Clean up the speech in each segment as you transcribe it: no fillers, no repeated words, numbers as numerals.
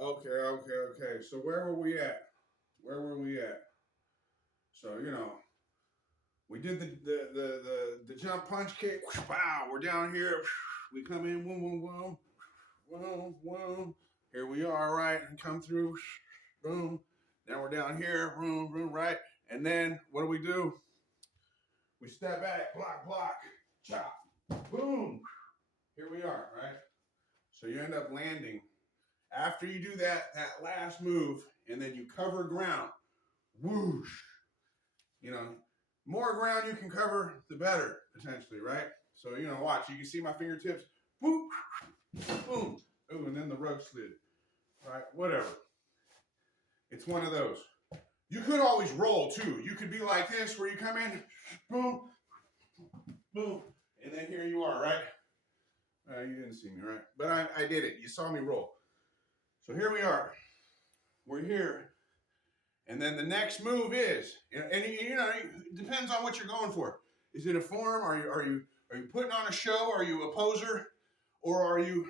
Okay. So where were we at? Where were we at? So we did the jump punch kick. Wow, we're down here. We come in, boom, boom, boom, boom, boom. Here we are, right, and come through, boom. Now we're down here, boom, boom, right. And then what do? We step back, block, chop, boom. Here we are, right? So you end up landing. After you do that last move, and then you cover ground, whoosh. You know, more ground you can cover, the better, potentially, right? So, watch. You can see my fingertips, boop, boom. Ooh, and then the rug slid, right? Whatever. It's one of those. You could always roll, too. You could be like this, where you come in, boom, boom, and then here you are, right? You didn't see me, right? But I did it. You saw me roll. So here we are. We're here. And then the next move is, and it depends on what you're going for. Is it a form? Are you putting on a show? Are you a poser? Or are you,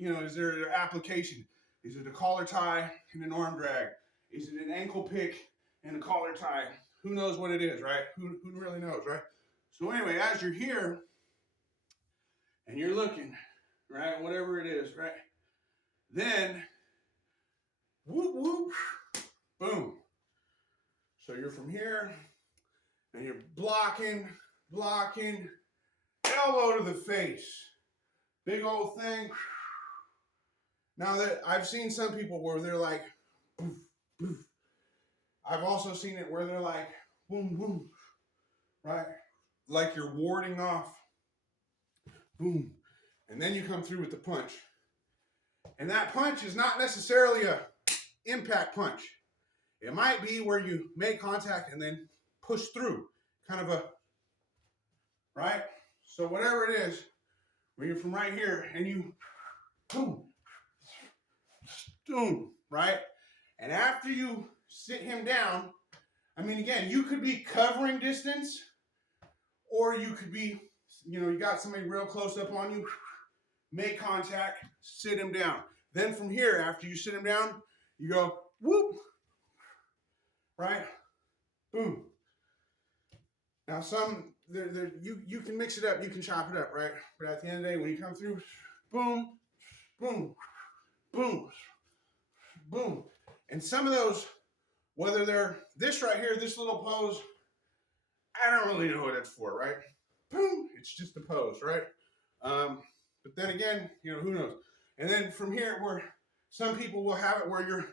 is there an application? Is it a collar tie and an arm drag? Is it an ankle pick and a collar tie? Who knows what it is, right? Who really knows, right? So anyway, as you're here and you're looking, right, whatever it is, right, then whoop, whoop, boom. So you're from here and you're blocking, elbow to the face. Big old thing. Now that I've seen some people where they're like, boof, boof. I've also seen it where they're like, boom, boom, right? Like you're warding off, boom. And then you come through with the punch. And that punch is not necessarily a impact punch. It might be where you make contact and then push through, kind of a, right? So whatever it is, when you're from right here and you, boom, boom, right? And after you sit him down, I mean, again, you could be covering distance, or you could be, you got somebody real close up on you, make contact, sit him down. Then from here, after you sit him down, you go, whoop, right? Boom. Now you can mix it up, you can chop it up, right? But at the end of the day, when you come through, boom, boom, boom, boom. And some of those, whether they're this right here, this little pose, I don't really know what it's for, right? Boom, it's just a pose, right? But then again, who knows? And then from here, where some people will have it where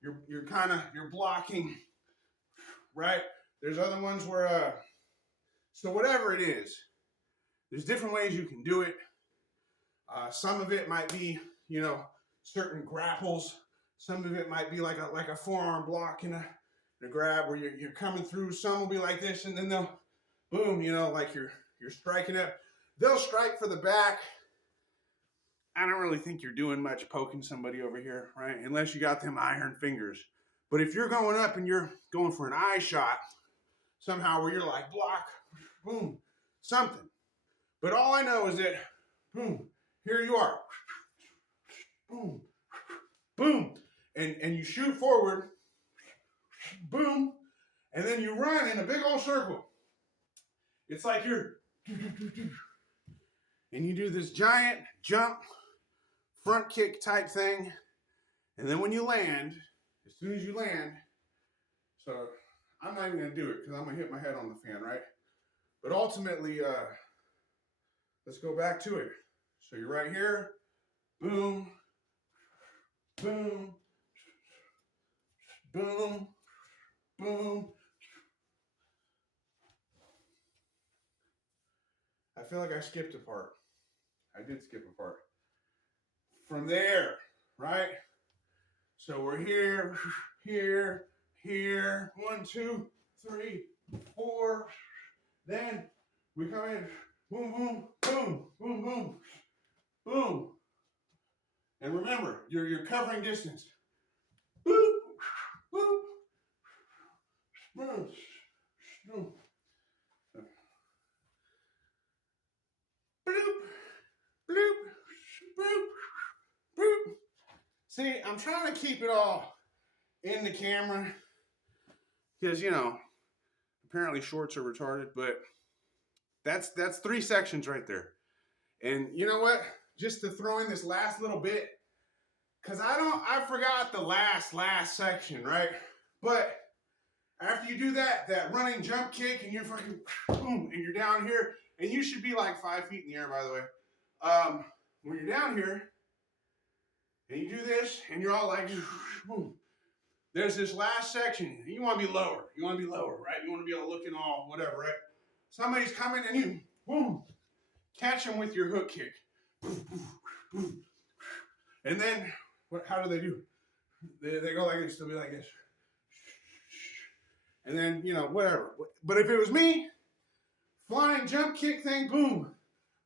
you're blocking, right? There's other ones where so whatever it is, there's different ways you can do it. Some of it might be, certain grapples. Some of it might be like a forearm block and a grab where you're coming through. Some will be like this, and then they'll, boom, like you're striking up. They'll strike for the back. I don't really think you're doing much poking somebody over here, right? Unless you got them iron fingers. But if you're going up and you're going for an eye shot, somehow where you're like block, boom, something. But all I know is that, boom, here you are, boom, boom, and you shoot forward, boom, and then you run in a big old circle. It's like you're, and you do this giant jump, front kick type thing, and then when you land, as soon as you land, so I'm not even going to do it because I'm going to hit my head on the fan, right? But ultimately, let's go back to it. So you're right here, boom, boom, boom, boom. I feel like I skipped a part. I did skip a part. From there, right? So we're here, here, here. 1, 2, 3, 4. Then we come in, boom, boom, boom, boom, boom, boom. And remember, you're covering distance. Boop, boop, boom, boom. Bloop, bloop, boop, boop. See, I'm trying to keep it all in the camera because, you know, apparently shorts are retarded, but that's 3 sections right there. And you know what? Just to throw in this last little bit, because I forgot the last section, right? But after you do that running jump kick and you're fucking boom, and you're down here, and you should be like 5 feet in the air, by the way. When you're down here and you do this and you're all like boom, there's this last section. You want to be lower. You want to be lower, right? You want to be able to look in all whatever, right? Somebody's coming and you boom, catch them with your hook kick. And then how do they do? They go like this. They'll be like this. And then, you know, whatever. But if it was me, flying jump kick thing, boom,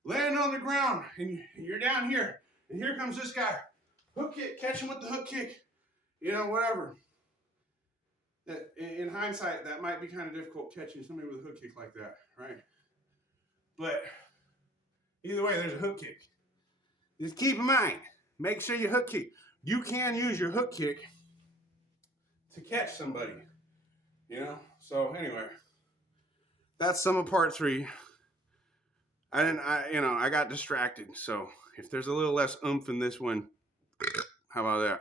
land on the ground, and you're down here, and here comes this guy. Hook kick, catch him with the hook kick, you know, whatever. That, in hindsight, that might be kind of difficult catching somebody with a hook kick like that, right? But either way, there's a hook kick. Just keep in mind, make sure you hook kick. You can use your hook kick to catch somebody. You know, so anyway, that's some of part 3. I got distracted. So if there's a little less oomph in this one, how about that?